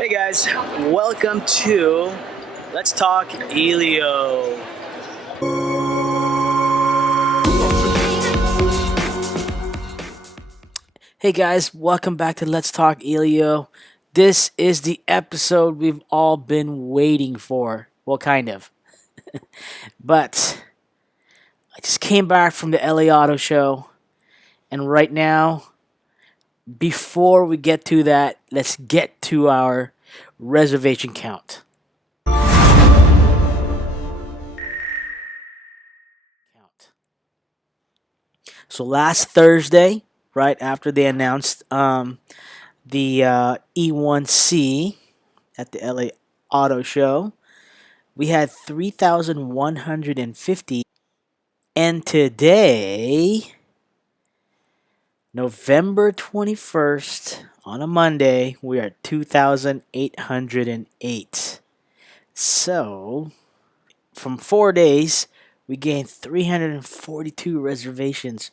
Hey guys, welcome to Let's Talk Elio. Hey guys, welcome back to Let's Talk Elio. This is the episode we've all been waiting for. Well, kind of. But I just came back from the LA Auto Show, and right now, before we get to that, let's get to our reservation count. So last Thursday, right after they announced the E1C at the LA Auto Show, we had 3,150. And today, November 21st, on a Monday, we are at 2,808. So, from 4 days, we gained 342 reservations.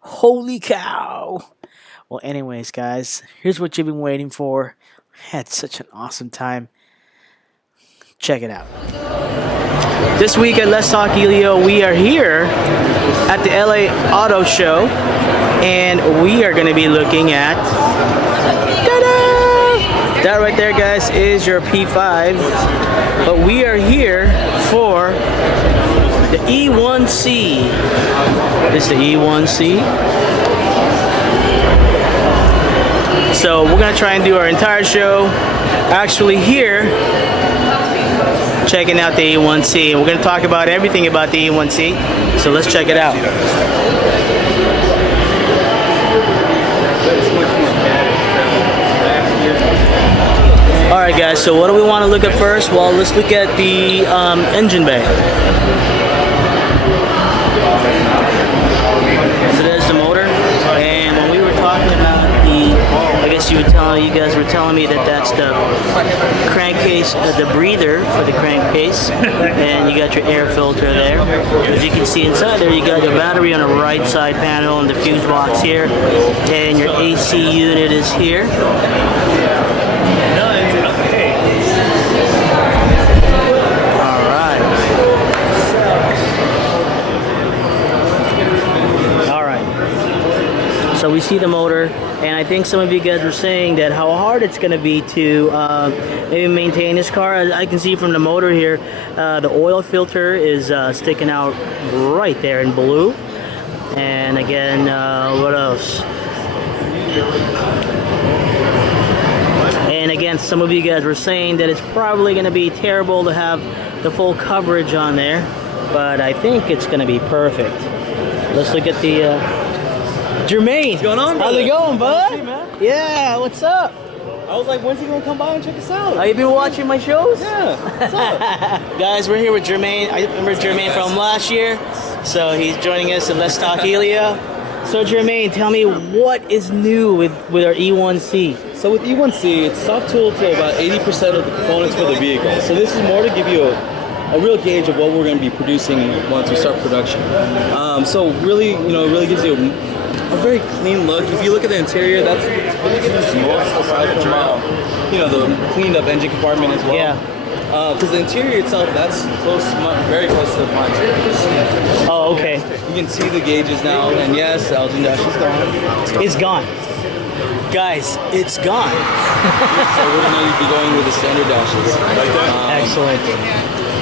Holy cow! Well, anyways, guys, here's what you've been waiting for. I had such an awesome time. Check it out. This week at Let's Talk Elio, we are here at the LA Auto Show, and we are going to be looking at, ta-da! That right there, guys, is your P5, but we are here for the E1C. This is the E1C. So we're going to try and do our entire show actually here, checking out the E1C. And we're going to talk about everything about the E1C. So let's check it out. Alright guys, so what do we want to look at first? Well, let's look at the engine bay. So there's the motor, and when we were talking about I guess you guys were telling me that that's the crankcase, the breather for the crankcase, and you got your air filter there. As you can see inside there, you got your battery on the right side panel and the fuse box here, and your AC unit is here. So we see the motor, and I think some of you guys were saying that how hard it's going to be to maybe maintain this car. As I can see from the motor here, the oil filter is sticking out right there in blue. And again, what else? And again, some of you guys were saying that it's probably going to be terrible to have the full coverage on there, but I think it's going to be perfect. Let's look at the... Jermaine, what's going on, brother? How's it going, bud? Hey, man. Yeah, what's up? I was like, when's he gonna come by and check us out? Have you been watching my shows? Yeah, what's up? Guys, we're here with Jermaine. I remember Jermaine from last year, so he's joining us at Let's Talk Elio. So Jermaine, tell me what is new with our E1C? So with E1C, it's soft tooled to about 80% of the components for the vehicle. So this is more to give you a real gauge of what we're going to be producing once we start production. So really, it really gives you a very clean look. If you look at the interior, that's really good to see. Aside from the cleaned up engine compartment as well. Yeah. Because the interior itself, that's very close to the front. Oh, okay. You can see the gauges now, and yes, the Elgin dash is gone. It's gone. Guys, it's gone. So we're going to be going with the standard dashes. Excellent.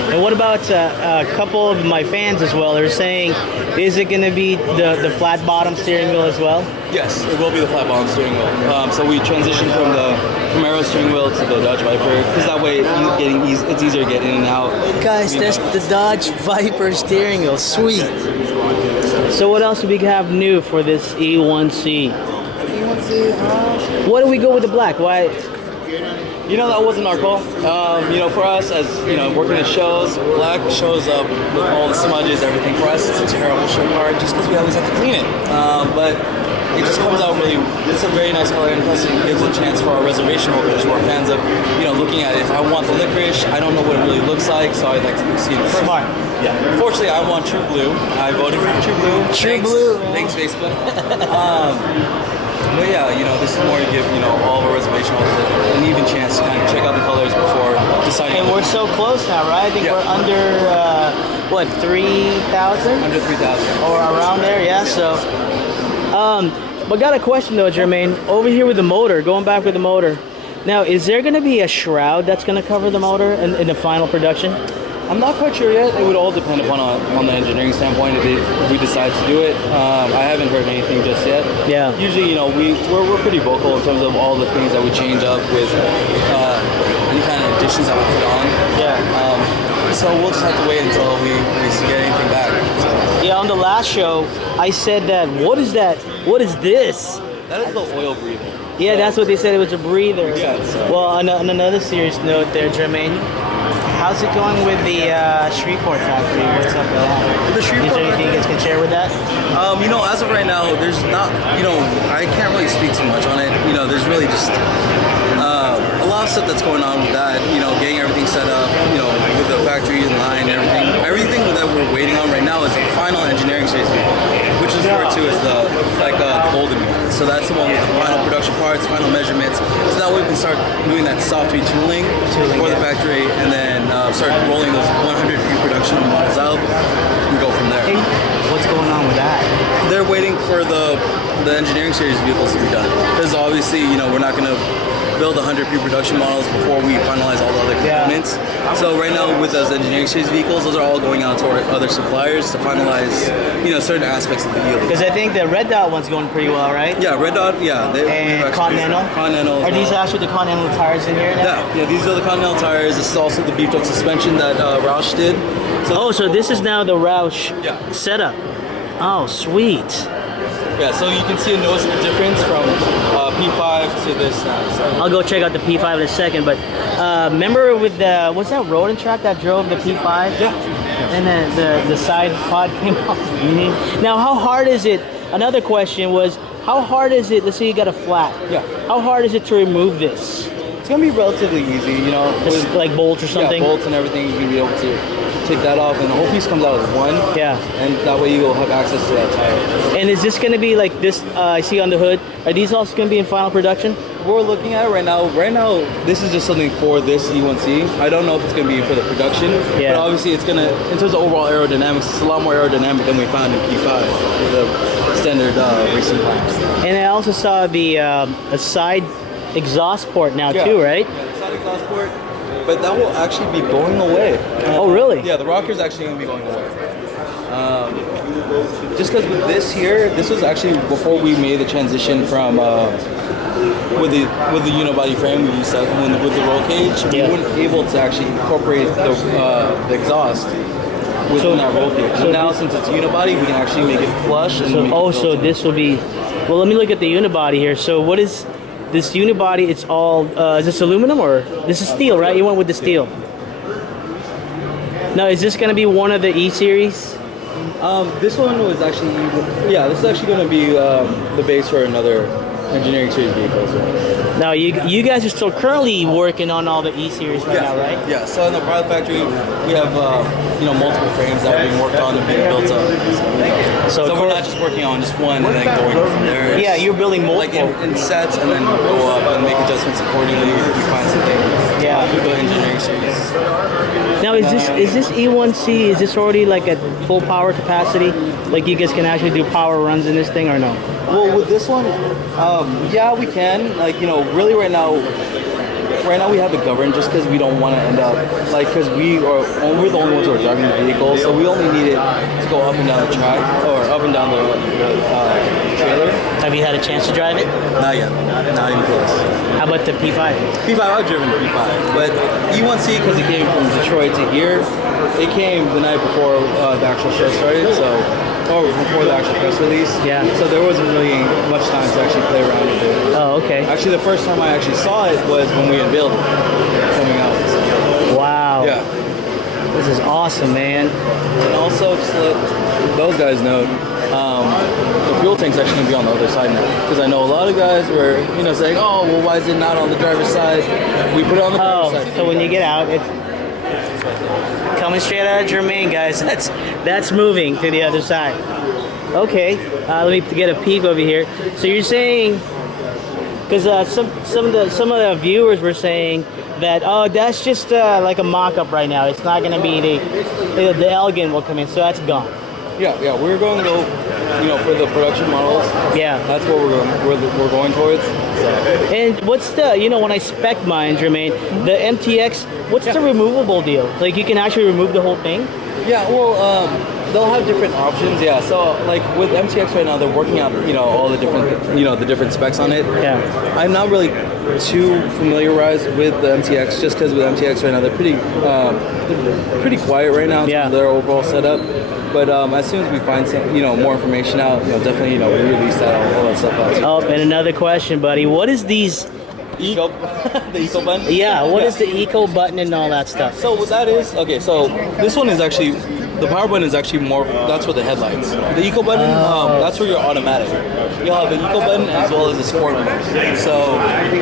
And what about a couple of my fans as well? They're saying, is it going to be the flat bottom steering wheel as well? Yes, it will be the flat bottom steering wheel. So we transitioned from the Camaro steering wheel to the Dodge Viper, because that way it's easier to get in and out. Guys, that's the Dodge Viper steering wheel. Sweet. So what else do we have new for this E1C? Why do we go with the black? Why? That wasn't our call. For us, as working at shows, black shows up with all the smudges, everything. For us, it's a terrible show car just because we always have to clean it. But it just comes out really. It's a very nice color, and plus it gives a chance for our reservation holders who are fans of, looking at it. If I want the licorice, I don't know what it really looks like, so I'd like to see it first. Smart. Yeah. Fortunately, I want True Blue. I voted for True Blue. Blue. Thanks, Facebook. But yeah, this is more to give, all of our reservation holders an even chance to kind of check And we're so close now, right? I think we're under, what, 3,000? Under 3,000. Or around there, yeah. So, but got a question though, Jermaine. Over here with the motor, going back with the motor. Now, is there going to be a shroud that's going to cover the motor in the final production? I'm not quite sure yet. It would all depend upon on the engineering standpoint if we decide to do it. I haven't heard anything just yet. Yeah. Usually, you know, we're pretty vocal in terms of all the things that we change up with any kind of additions that we put on. Yeah. So we'll just have to wait until we get anything back. So. Yeah, on the last show, I said that, what is that? What is this? That is the oil breather. Yeah, so, that's what they said. It was a breather. Yeah. Well, on another serious note there, Jermaine, how's it going with the Shreveport factory? What's up with that? The Shreveport. Is there anything you guys can share with that? You know, as of right now, there's not, you know, I can't really speak too much on it. You know, there's really just a lot of stuff that's going on with that. You know, getting everything set up, you know, with the factory in line and everything. Everything that we're waiting on right now is the final engineering stage, which is referred to as the golden one. So that's the one with the final production parts, final measurements. So that way we can start doing that soft retooling for the factory, and then start rolling those 100 pre-production models out and go from there. Hey, what's going on with that? They're waiting for the engineering series vehicles to be done, because obviously, you know, we're not going to build 100 pre-production models before we finalize all the other components. Yeah. So right now with those engineering series vehicles, those are all going out to our other suppliers to finalize, you know, certain aspects of the deal. Because I think the Red Dot one's going pretty well, right? Yeah, Red Dot, yeah. And Continental? Continental. Are these actually the Continental tires in here now? Yeah, these are the Continental tires. This is also the beefed up suspension that Roush did. So this is now the Roush setup. Oh, sweet. Yeah, so you can see a noticeable difference from P5 to this now. So. I'll go check out the P5 in a second, but remember with the, what's that rodent track that drove the P5? Yeah. And then the side pod came off. Mm-hmm. Now, how hard is it? Another question was, how hard is it, let's say you got a flat. Yeah. How hard is it to remove this? It's going to be relatively easy, you know. With like bolts or something? Yeah, bolts and everything, you're going to be able to take that off, and the whole piece comes out as one. Yeah. And that way you will have access to that tire. And is this going to be like this, I see on the hood, are these also going to be in final production? We're looking at it right now. Right now, this is just something for this E1C. I don't know if it's going to be for the production, but obviously it's going to, in terms of overall aerodynamics, it's a lot more aerodynamic than we found in P5 with the standard racing clamps. And I also saw the a side exhaust port now too, right? Yeah, the side exhaust port. But that will actually be going away. Oh, really? Yeah, the rocker's actually going to be going away. Just because with this here, this was actually before we made the transition from with the unibody frame we used with the roll cage. We weren't able to actually incorporate the exhaust within that roll cage. So now, since it's unibody, we can actually make it flush. And so this will be. Well, let me look at the unibody here. So what is this unibody? It's all. Is this aluminum or this is steel, right? You went with the steel. Now, is this going to be one of the E series? This one was actually, this is actually going to be the base for another engineering series vehicle as well. Now, you guys are still currently working on all the E series right now, right? Yeah. So in the pilot factory, we have multiple frames that are being worked on and being built up. So we're not just working on just one and then going from there. Yeah, you're building multiple. Like in sets, and then go up and make adjustments accordingly if we find something. Yeah. Through the engineering series. Now, is this E1C? Is this already like at full power capacity? Like you guys can actually do power runs in this thing, or no? Well, with this one, yeah, we can. Like, really right now we have it governed just because we don't want to end up, because we're the only ones who are driving the vehicle, so we only need it to go up and down the track, or up and down the trailer. Have you had a chance to drive it? Not yet. Not even close. How about the P5? P5, I've driven the P5, but E1C, because it came from Detroit to here, it came the night before the actual show started, or before the actual press release. Yeah. So there wasn't really much time to actually play around with it. Oh, okay. Actually, the first time I actually saw it was when we unveiled it coming out. Wow. Yeah. This is awesome, man. And also, just to let those guys know, the fuel tank's actually going to be on the other side now. Because I know a lot of guys were, saying, oh, well, why is it not on the driver's side? We put it on the driver's side. So when you get out, it's coming straight out of Jermain, guys. That's moving to the other side. Okay, let me get a peek over here. So you're saying Because some of the viewers were saying that, oh, that's just like a mock-up right now. It's not going to be the elegant will come in, so that's gone. Yeah, we're going to go, for the production models. Yeah, that's what we're going towards. So. And what's the, when I spec mine, Jermaine, the MTX, what's the removable deal? Like, you can actually remove the whole thing? Yeah, well, they'll have different options. Yeah, so like with MTX right now, they're working out, all the different, the different specs on it. Yeah. I'm not really too familiarized with the MTX, just because with MTX right now, they're pretty quiet right now. Yeah. Their overall setup. But as soon as we find some, more information out, definitely, we release that all that stuff out. Oh, and another question, buddy. What is these? The eco button? Yeah, what is the eco button and all that stuff? So what that is, okay, so this one is actually, the power button is actually more, that's for the headlights. The eco button, that's for your automatic. You'll have the eco button as well as the sport mode. So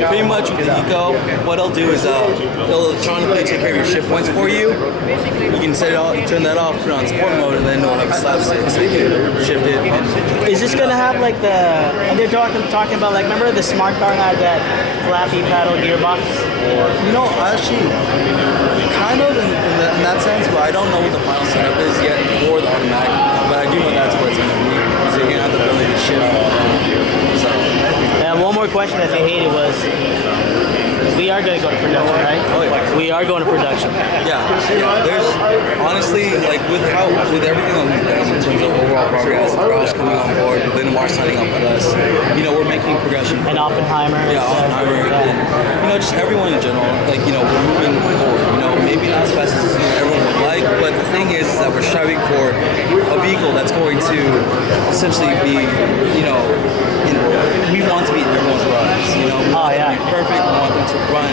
pretty much with the eco, what it'll do is it'll electronically take care of your shift points for you. You can set it off, turn that off, put it on sport mode, and then it'll have a slap stick so you can shift it. Is this gonna have like they're talking about, like, remember the smart car had that flappy paddle gearbox? Actually, kind of in that sense, but I don't know what the final setup is yet for the automatic, but I do know that's what it's going to be. So you're going to have the ability to shift. So. And one more question that they hated was, we are going to go to production, right? Oh, yeah. We are going to production. Yeah. There's honestly, like with everything that we've done in terms of overall progress, Roush coming on board, then Marsh signing up with us, we're making progression. And Oppenheimer. Yeah, Oppenheimer. Yeah. And, just everyone in general. Like, we're moving forward. Maybe not as fast as everyone would like, but the thing is that we're striving for a vehicle that's going to essentially be, we want to be everyone's runs. We want to be perfect. We want them to run,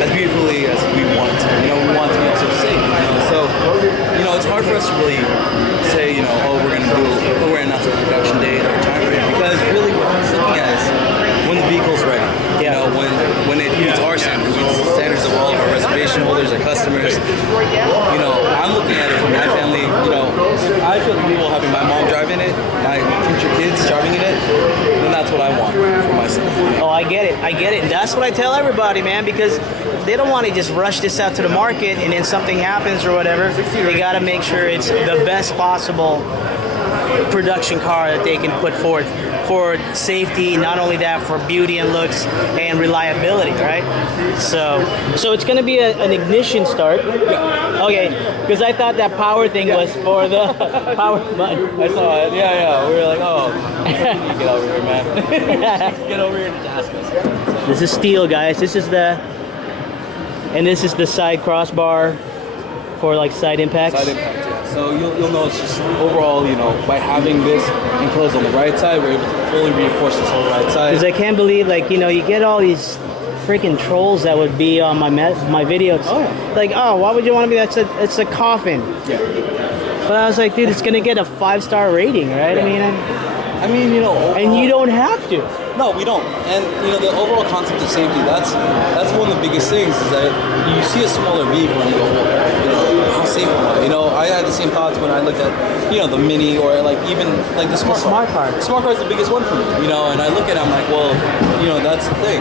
as beautifully as we want it to. We want to be also safe. So, it's hard for us to really say, we're going to announce a production date or time frame, because really what it's looking at is when the vehicle's ready. When it meets our standards, meets the standards of all of our reservation holders and customers. I'm looking at it from my family. I feel comfortable having my mom driving it, my future kids driving in it, and that's what I want for myself. Oh, I get it. And that's what I tell everybody, man, because they don't want to just rush this out to the market and then something happens or whatever. They got to make sure it's the best possible production car that they can put forth for safety, not only that, for beauty and looks and reliability, right? So it's going to be an ignition start. Okay, because I thought that power thing was for the power button. I saw it. Yeah. We were like, oh, get over here, man. Get over here and ask us. This is steel, guys. This is the side crossbar for like side impacts. Side impact, yeah. So you'll know it's just overall, by having this enclosed on the right side, we're able to fully reinforce this whole right side. Because I can't believe, like, you get all these freaking trolls that would be on my videos. Oh, yeah. Like, oh, why would you want to be that? It's a coffin. Yeah. But I was like, dude, it's gonna get a 5-star rating, right? Yeah. I mean, overall, and you don't have to. No, we don't. And the overall concept of safety, that's one of the biggest things, is that you see a smaller vehicle and you go, well, how safe am I? I had the same thoughts when I looked at, the Mini, or like even like the smart car. The smart car is the biggest one for me, and I look at it, I'm like, well, that's the thing.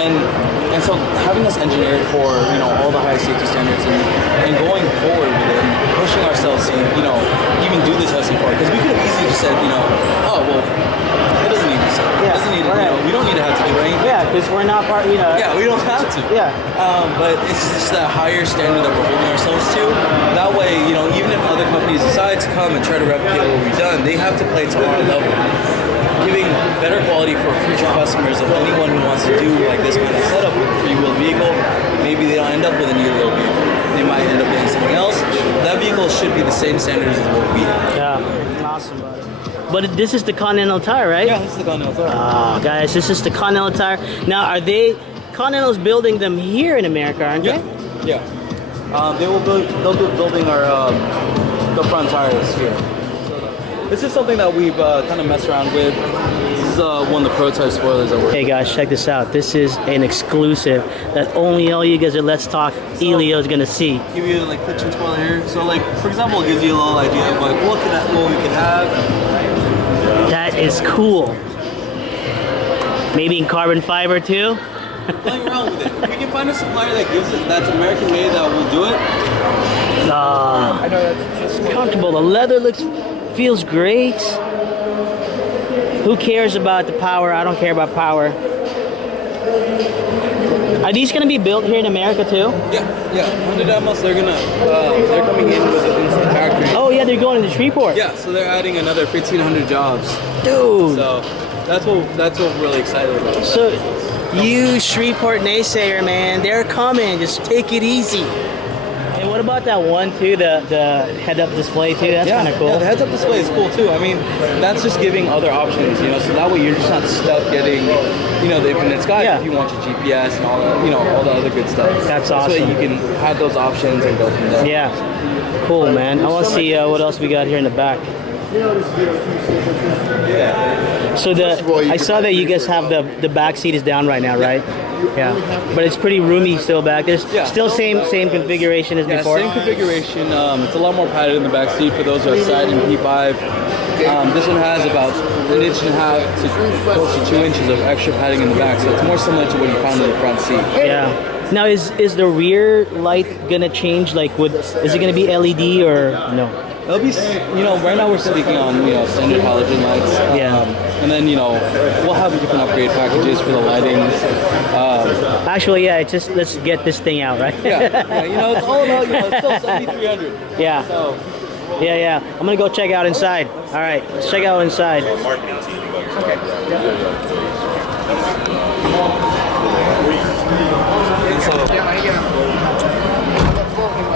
And so having us engineered for, all the highest safety standards and going forward with it, and pushing ourselves to, even do the testing for it, because we could have easily just said, oh, well, it doesn't need to. Yeah, doesn't need we don't need to have to do anything. Yeah, because we're not part, Yeah, we don't have to. Yeah. But it's just that higher standard that we're holding ourselves to. That way, even if other companies decide to come and try to replicate what we've done, they have to play to our level, giving better quality for future customers of anyone who wants to do like this kind of setup with a three-wheel vehicle. Maybe they don't end up with a new wheel vehicle. They might end up getting something else. That vehicle should be the same standards as what we have. Yeah, awesome, buddy. But this is the Continental tire, right? Yeah, this is the Continental tire. Oh, guys, this is the Continental tire. Now, are Continental's building them here in America, aren't they? Yeah. They'll be building our the front tires here. This is something that we've kind of messed around with. This is one of the prototype spoilers that we're... Hey guys, check this out. This is an exclusive that only all you guys at Let's Talk Elio is gonna see. Give you like kitchen spoiler here. So like, for example, it gives you a little idea of like what we could have. That is cool. Maybe in carbon fiber too. Playing around with it. If we can find a supplier that gives it, that's American made, that will do it. I know that's comfortable. The leather feels great. Who cares about the power? I don't care about power. Are these gonna be built here in America too? Yeah. Under Damos, they're coming in with it into the factory. Oh yeah, they're going to Shreveport. Yeah, so they're adding another 1,500 jobs. Dude. So that's what we're really excited about. So you Shreveport naysayer, man, they're coming. Just take it easy. And what about that one too, the head-up display too? That's kind of cool. Yeah, the heads-up display is cool too. I mean, that's just giving other options, you know, so that way you're just not stuck getting, you know, the infinite sky if you want your GPS and all that, you know, all the other good stuff. That's awesome. So you can have those options and go from there. Yeah. Cool, man. I want to see what else we got here in the back. So I saw that you guys have the back seat is down right now, right? Yeah. But it's pretty roomy still back. There's still same configuration as before. Same configuration. It's a lot more padded in the back seat for those who are side in P5. This one has about 1.5 inches to close to 2 inches of extra padding in the back, so it's more similar to what you found in the front seat. Yeah. Now is the rear light gonna change? Like, is it gonna be LED or no? It'll be, you know, right now we're speaking on, you know, standard halogen lights. And then, you know, we'll have different upgrade packages for the lighting. Actually, yeah, let's get this thing out, right? yeah, you know, it's all about, you know, it's still 7,300. Yeah. So. Yeah. I'm gonna go check out inside. All right, let's check out inside.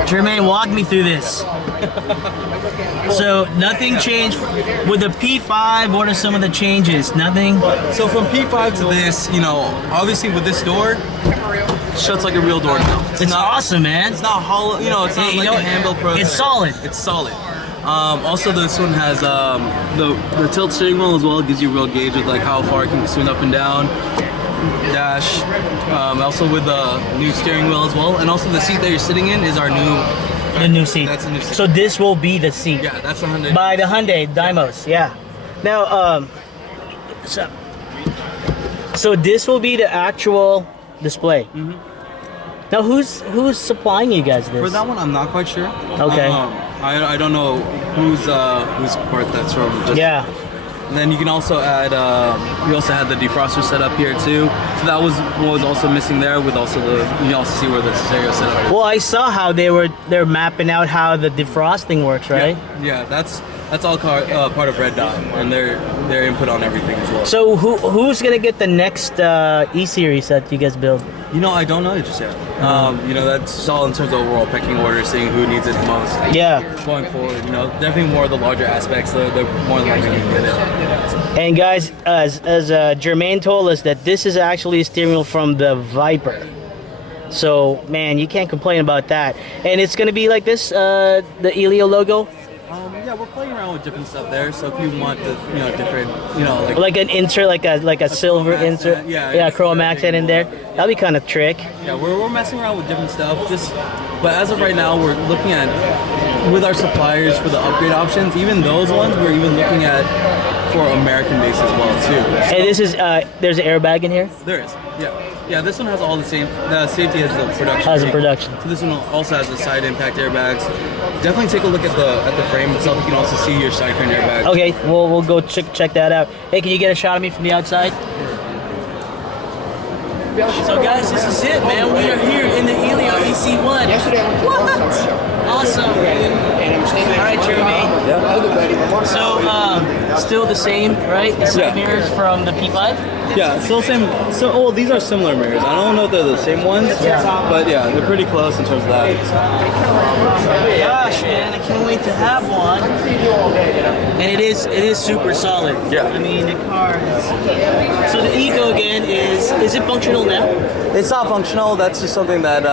Jermaine, walk me through this. So nothing changed with the P5. What are some of the changes? Nothing. So from P5 to this, you know, obviously with this door, it shuts like a real door now. It's not awesome, man. It's not hollow. You know, it's not like a handle pro. It's solid. It's solid. Also, this one has the tilt steering wheel as well. It gives you a real gauge of like how far it can swing up and down. Dash. Also with the new steering wheel as well, and also the seat that you're sitting in is our new. The new seat. That's the new seat. So this will be the seat. Yeah, that's the Hyundai. By the Hyundai Dymos. Yeah. Now, so this will be the actual display. Now, who's supplying you guys this? For that one, I'm not quite sure. Okay. I don't know whose part that's from. Yeah. And then you can also add, we also had the defroster set up here too. So that was what was also missing there with also you can also see where the stereo setup is. Well, I saw how they're mapping out how the defrosting works, right? Yeah, that's all part of Red Dot and their input on everything as well. So who's gonna get the next E-Series that you guys build? You know, I don't know just yet. You know, that's all in terms of overall pecking order, seeing who needs it the most. Yeah. Going forward, you know, definitely more of the larger aspects, they're more likely to get it. And guys, as Jermaine told us, that this is actually a steering wheel from the Viper. So, man, you can't complain about that. And it's going to be like this, the Elio logo? Yeah, we're playing around with different stuff there. So if you want the, you know, different, you know, like an insert, like a silver insert, chrome accent in there. That'd be kind of trick. Yeah, we're messing around with different stuff. But as of right now, we're looking at with our suppliers for the upgrade options. Even those ones, we're even looking at for American base as well too. And this is there's an airbag in here. There is, yeah. Yeah, this one has all the same. The safety has the production. Has a production. So this one also has the side impact airbags. Definitely take a look at the frame itself. You can also see your side curtain airbags. Okay, we'll go check that out. Hey, can you get a shot of me from the outside? So guys, this is it, man. We are here in the Elio EC1. What? Awesome. All right, Jermaine. Yeah. So, still the same, right? The same mirrors from the P5? Yeah, still same. So, these are similar mirrors. I don't know if they're the same ones, but yeah, they're pretty close in terms of that. Gosh, man, I can't wait to have one. And it is super solid. Yeah. I mean, the car is... So the Eco again is it functional now? It's not functional. That's just something that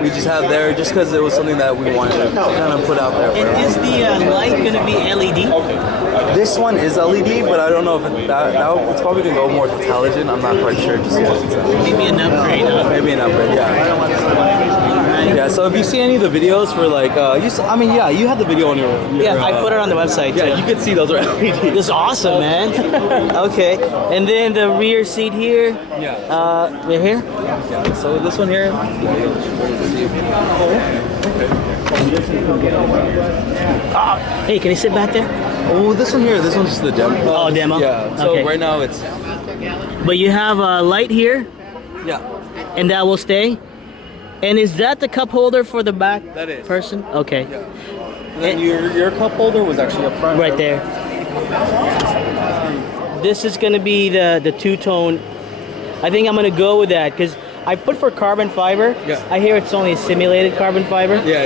we just have there, just because it was something that we wanted to kind of put out there. And is the light going to be LED? This one is LED, but I don't know if it's probably going to go more intelligent. I'm not quite sure just yet. Maybe an upgrade, huh? Maybe an upgrade, yeah. All right. Okay. Yeah. So if you see any of the videos for like, you have the video on your Yeah, I put it on the website. Yeah, too. you can see those are LED. This is awesome, man. Okay, and then the rear seat here. Yeah. Right here. Yeah. So this one here. Hey, can you sit back there? Oh, this one here. This one's just the demo. Oh, demo? Yeah. So Okay. right now it's. But you have a light here, Yeah. and that will stay. And is that the cup holder for the back That is. person? Okay. Yeah. And then your cup holder was actually up front. Right there. This is gonna be the two-tone. I think I'm gonna go with that because I put for carbon fiber. Yeah. I hear it's only a simulated carbon fiber. Yeah,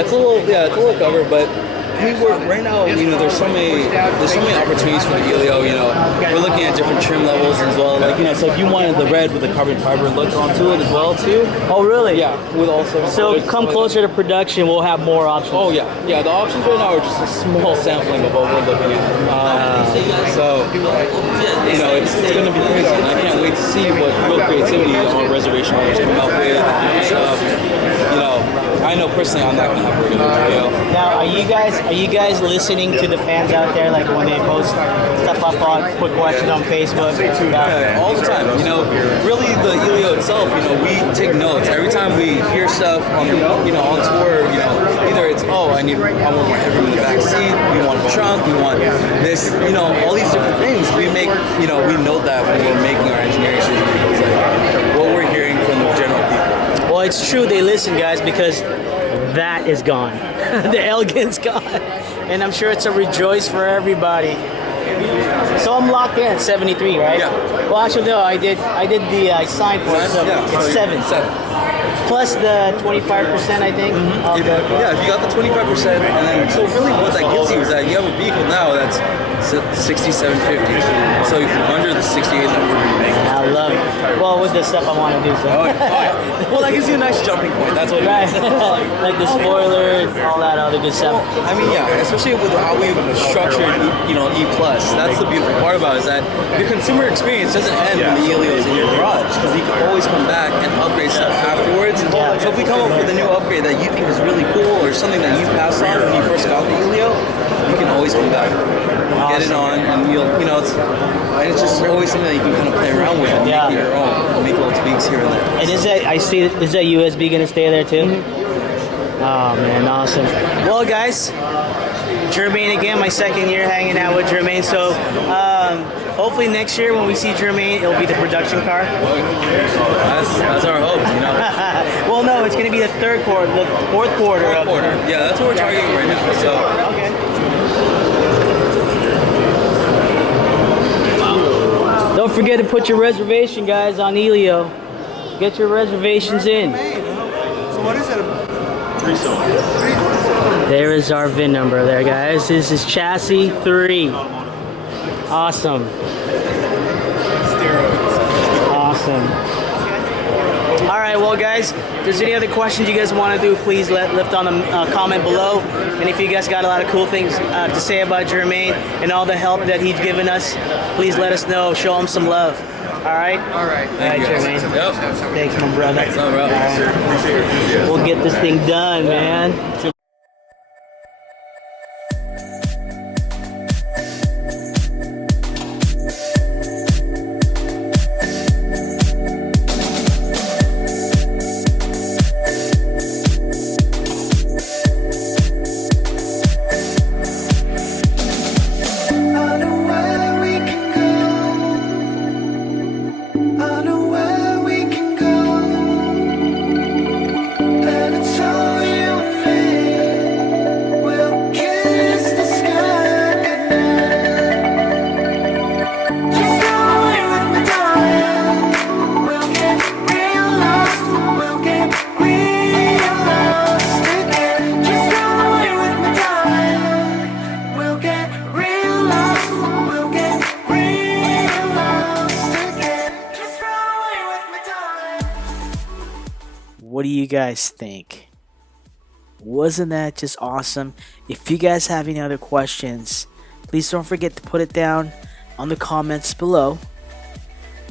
it's a little cover, but we work right now. You know, there's so many opportunities for the Elio. You know, we're looking at different trim levels as well. Like, you know, so if you wanted the red with the carbon fiber look onto it as well too. Oh, really? Yeah, with also. So come closer to production, we'll have more options. Oh yeah. The options right now are just a small sampling of what we're looking at. So you know, it's going to be crazy, and I can't wait to see what real creativity our reservation owners come up with and stuff. You know, I know personally I'm not going to have a regular video. Now, are you guys listening to the fans out there, like when they post stuff up on quick questions on Facebook? Yeah, all the time. You know, really the Elio itself, you know, we take notes. Every time we hear stuff on on tour, you know, either it's I want more headroom in the back seat, we want a trunk, we want this, you know, all these different things. We make, you know, we know that when we're making our engineering decisions, because like what we're hearing from the general people. Well, it's true they listen, guys, because that is gone. The elegance gone. And I'm sure it's a rejoice for everybody. So I'm locked in at 73, right? Yeah. Well, actually, no, I signed for it, so it's 7. Plus the 25%, I think. Of If you got the 25%, and then so really what that gives you is that you have a vehicle now that's 6750, so under the 68 that we're making. I love it. Well, with this stuff I want to do so. Well, that gives you a nice jumping point. That's what it Right. is. Like the spoilers, all that other good stuff. I mean, yeah, especially with how we've structured, E Plus. That's the beautiful part about it, is that your consumer experience doesn't end when the Elio is in your garage, because you can always come back and upgrade stuff afterwards. So if we come up with a new upgrade that you think is really cool, or something that you passed on when you first got the Elio, you can always come back, get it on, and it's just always something that you can kind of play around with and make it your own, make little tweaks here and there. And is that USB gonna stay there too? Mm-hmm. Oh man, awesome. Well, guys, Jermaine again, my second year hanging out with Jermaine. So hopefully next year when we see Jermaine, it'll be the production car. That's our hope, you know. Well, no, it's gonna be the fourth quarter. Fourth quarter. Yeah, that's what we're targeting right now. So. Okay. Don't forget to put your reservation, guys, on Elio. Get your reservations in. So what is it? 3-cylinder. There is our VIN number there, guys. This is chassis 3. Awesome. Awesome. All right, well, guys, if there's any other questions you guys want to do, please lift on a comment below. And if you guys got a lot of cool things to say about Jermaine and all the help that he's given us, please let us know. Show him some love. All right? All right. All right, Jermaine. Yep. Thanks, my brother. Thanks, bro. Appreciate it. We'll get this thing done, man. What do you guys think? Wasn't that just awesome? If you guys have any other questions, please don't forget to put it down on the comments below,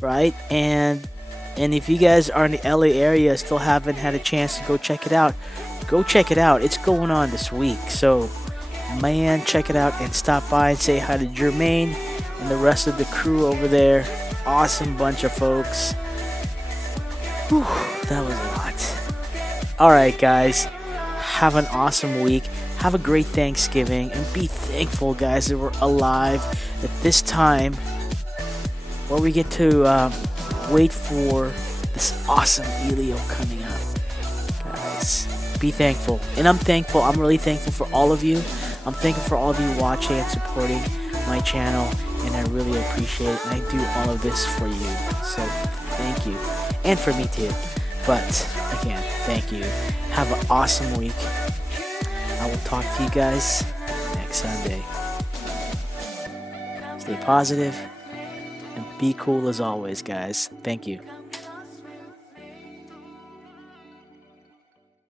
right? And And if you guys are in the LA area, still haven't had a chance to go check it out, go check it out. It's going on this week. So, man, check it out and stop by and say hi to Jermaine and the rest of the crew over there. Awesome bunch of folks. Whew, that was a lot. Alright, guys. Have an awesome week. Have a great Thanksgiving. And be thankful, guys, that we're alive at this time where we get to wait for this awesome Elio coming up. Guys, be thankful. And I'm thankful. I'm really thankful for all of you. I'm thankful for all of you watching and supporting my channel. And I really appreciate it. And I do all of this for you. So thank you. And for me too. But again, thank you. Have an awesome week. I will talk to you guys next Sunday. Stay positive and be cool as always, guys. Thank you.